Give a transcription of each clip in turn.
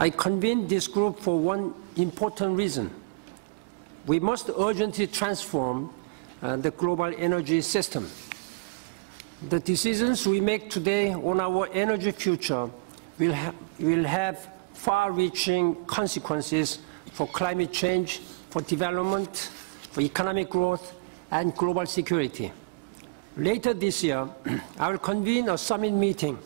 I convened this group for one important reason. We must urgently transform the global energy system. The decisions we make today on our energy future will have far-reaching consequences for climate change, for development, for economic growth, and global security. Later this year, I will convene a summit meeting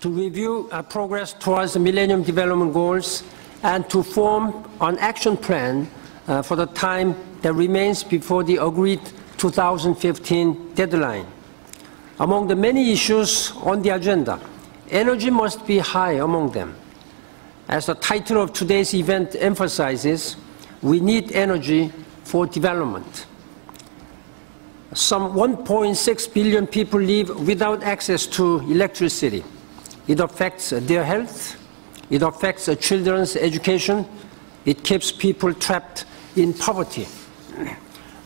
to review progress towards the Millennium Development Goals and to form an action plan for the time that remains before the agreed 2015 deadline. Among the many issues on the agenda, energy must be high among them. As the title of today's event emphasizes, we need energy for development. Some 1.6 billion people live without access to electricity. It affects their health, it affects children's education, it keeps people trapped in poverty.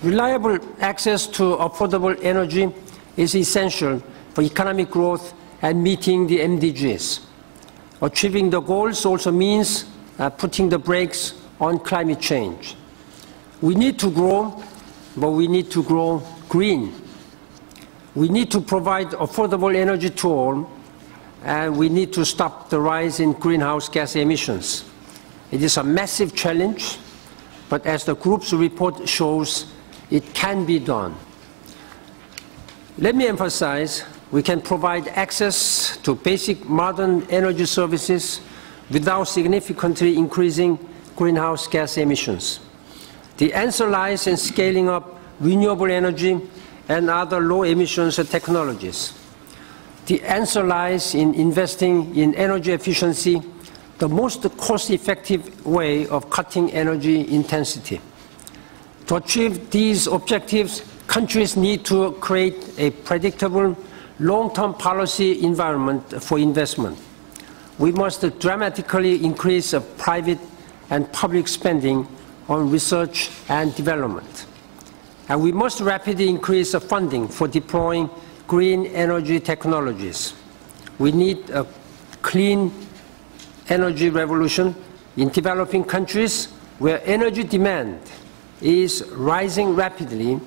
Reliable access to affordable energy is essential for economic growth and meeting the MDGs. Achieving the goals also means putting the brakes on climate change. We need to grow, but we need to grow green. We need to provide affordable energy to all, and we need to stop the rise in greenhouse gas emissions. It is a massive challenge, but as the group's report shows, it can be done. Let me emphasize, we can provide access to basic modern energy services without significantly increasing greenhouse gas emissions. The answer lies in scaling up renewable energy and other low emissions technologies. The answer lies in investing in energy efficiency, the most cost-effective way of cutting energy intensity. To achieve these objectives, countries need to create a predictable, long-term policy environment for investment. We must dramatically increase private and public spending on research and development. And we must rapidly increase funding for deploying green energy technologies. We need a clean energy revolution in developing countries where energy demand is rising rapidly,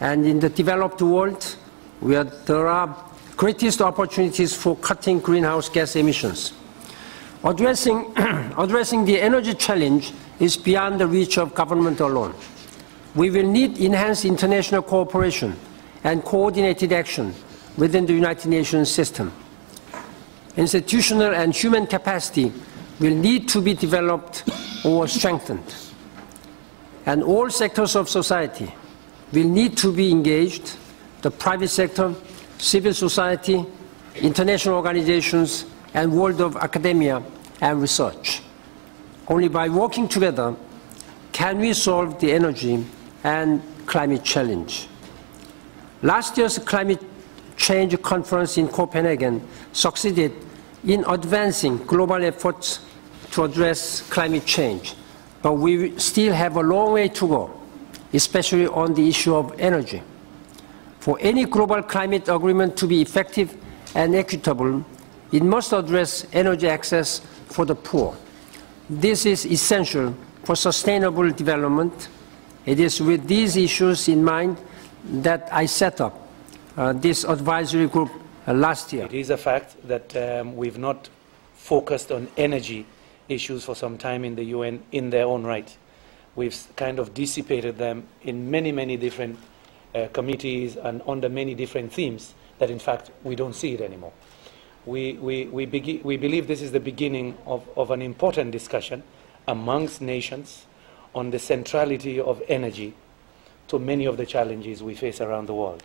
and in the developed world where there are greatest opportunities for cutting greenhouse gas emissions. Addressing the energy challenge is beyond the reach of government alone. We will need enhanced international cooperation and coordinated action within the United Nations system. Institutional and human capacity will need to be developed or strengthened. And all sectors of society will need to be engaged: the private sector, civil society, international organizations, and world of academia and research. Only by working together can we solve the energy and climate challenge. Last year's climate change conference in Copenhagen succeeded in advancing global efforts to address climate change, but we still have a long way to go, especially on the issue of energy. For any global climate agreement to be effective and equitable, it must address energy access for the poor. This is essential for sustainable development. It is with these issues in mind that I set up this advisory group last year. It is a fact that we've not focused on energy issues for some time in the UN in their own right. We've kind of dissipated them in many, many different committees and under many different themes that, in fact, we don't see it anymore. We believe this is the beginning of an important discussion amongst nations on the centrality of energy to many of the challenges we face around the world.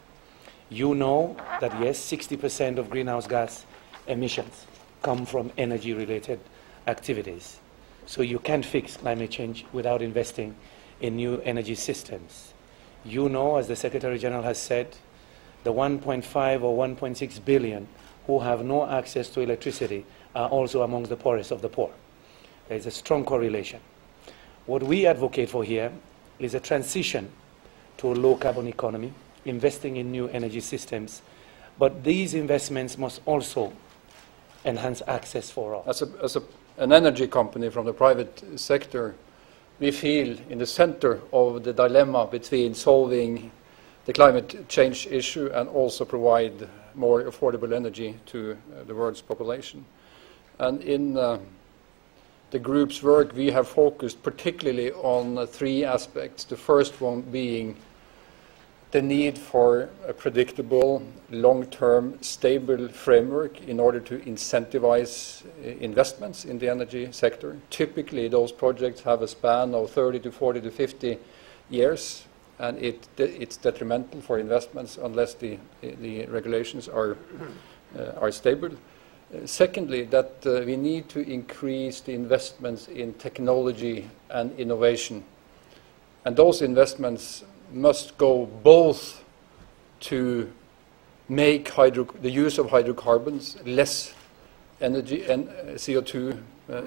You know that, yes, 60% of greenhouse gas emissions come from energy-related activities. So you can't fix climate change without investing in new energy systems. You know, as the Secretary General has said, the 1.5 or 1.6 billion who have no access to electricity are also amongst the poorest of the poor. There is a strong correlation. What we advocate for here is a transition to a low-carbon economy, investing in new energy systems. But these investments must also enhance access for all. As an energy company from the private sector, we feel in the center of the dilemma between solving the climate change issue and also provide more affordable energy to the world's population. And in the group's work, we have focused particularly on three aspects. The first one being the need for a predictable, long-term, stable framework in order to incentivize investments in the energy sector. Typically, those projects have a span of 30 to 40 to 50 years, and it's detrimental for investments unless the regulations are stable. Secondly, that we need to increase the investments in technology and innovation. And those investments must go both to make the use of hydrocarbons less energy and CO2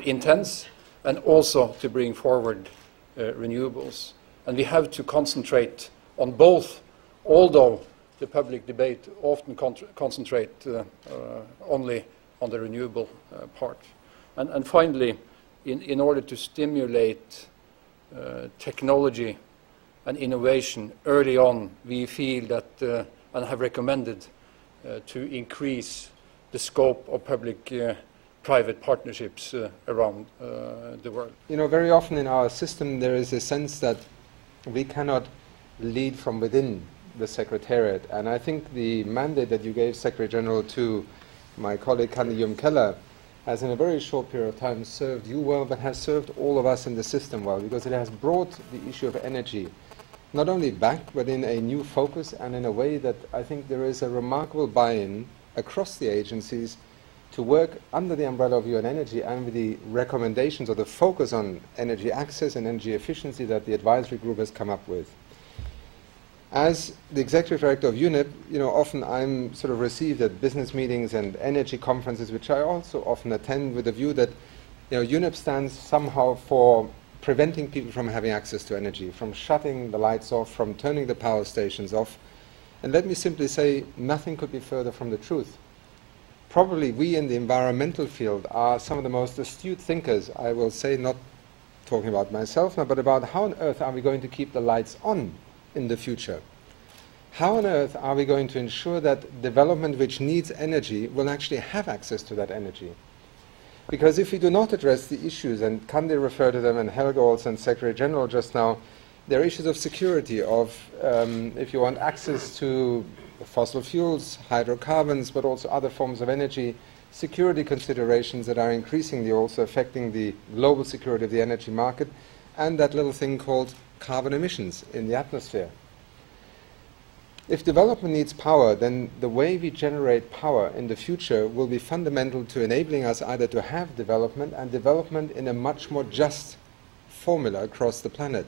intense, and also to bring forward renewables. And we have to concentrate on both, although the public debate often concentrate only on the renewable part. And finally, in order to stimulate technology and innovation early on, we feel that and have recommended to increase the scope of public-private partnerships around the world. You know, very often in our system there is a sense that we cannot lead from within the Secretariat, and I think the mandate that you gave Secretary General to my colleague Kandeh Yumkella has in a very short period of time served you well, but has served all of us in the system well, because it has brought the issue of energy not only back, but in a new focus and in a way that I think there is a remarkable buy-in across the agencies to work under the umbrella of UN Energy and with the recommendations or the focus on energy access and energy efficiency that the advisory group has come up with. As the Executive Director of UNEP, you know, often I'm sort of received at business meetings and energy conferences, which I also often attend, with the view that, you know, UNEP stands somehow for preventing people from having access to energy, from shutting the lights off, from turning the power stations off. And let me simply say, nothing could be further from the truth. Probably we in the environmental field are some of the most astute thinkers, I will say, not talking about myself now, but about how on earth are we going to keep the lights on in the future? How on earth are we going to ensure that development which needs energy will actually have access to that energy? Because if we do not address the issues, and Kandeh referred to them, and Helge also, and Secretary General just now, there are issues of security, of, if you want, access to fossil fuels, hydrocarbons, but also other forms of energy, security considerations that are increasingly also affecting the global security of the energy market, and that little thing called carbon emissions in the atmosphere. If development needs power, then the way we generate power in the future will be fundamental to enabling us either to have development, and development in a much more just formula across the planet.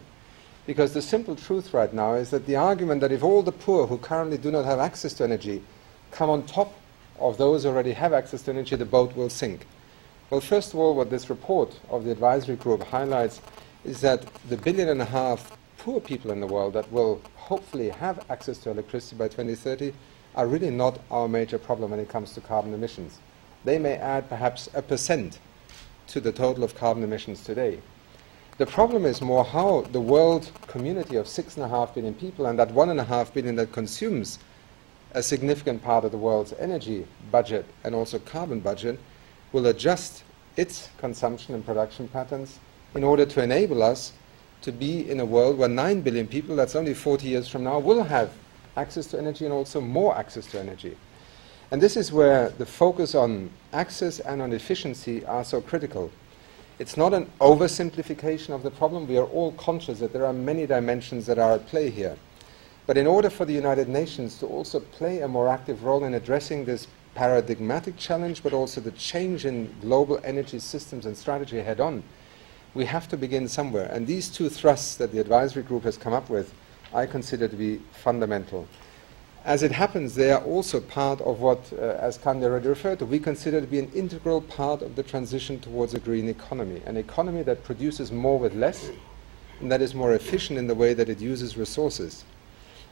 Because the simple truth right now is that the argument that if all the poor who currently do not have access to energy come on top of those who already have access to energy, the boat will sink. Well, first of all, what this report of the advisory group highlights is that the 1.5 billion poor people in the world that will hopefully have access to electricity by 2030 are really not our major problem when it comes to carbon emissions. They may add perhaps 1% to the total of carbon emissions today. The problem is more how the world community of 6.5 billion people, and that 1.5 billion that consumes a significant part of the world's energy budget and also carbon budget, will adjust its consumption and production patterns in order to enable us to be in a world where 9 billion people, that's only 40 years from now, will have access to energy and also more access to energy. And this is where the focus on access and on efficiency are so critical. It's not an oversimplification of the problem. We are all conscious that there are many dimensions that are at play here. But in order for the United Nations to also play a more active role in addressing this paradigmatic challenge, but also the change in global energy systems and strategy head-on, we have to begin somewhere. And these two thrusts that the advisory group has come up with, I consider to be fundamental. As it happens, they are also part of what, as Kandeh already referred to, we consider to be an integral part of the transition towards a green economy, an economy that produces more with less, and that is more efficient in the way that it uses resources.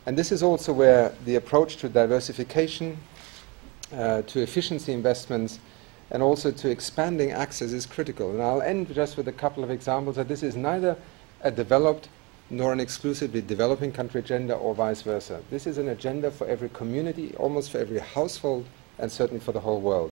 And this is also where the approach to diversification, to efficiency investments, and also to expanding access is critical. And I'll end just with a couple of examples that this is neither a developed nor an exclusively developing country agenda or vice versa. This is an agenda for every community, almost for every household, and certainly for the whole world.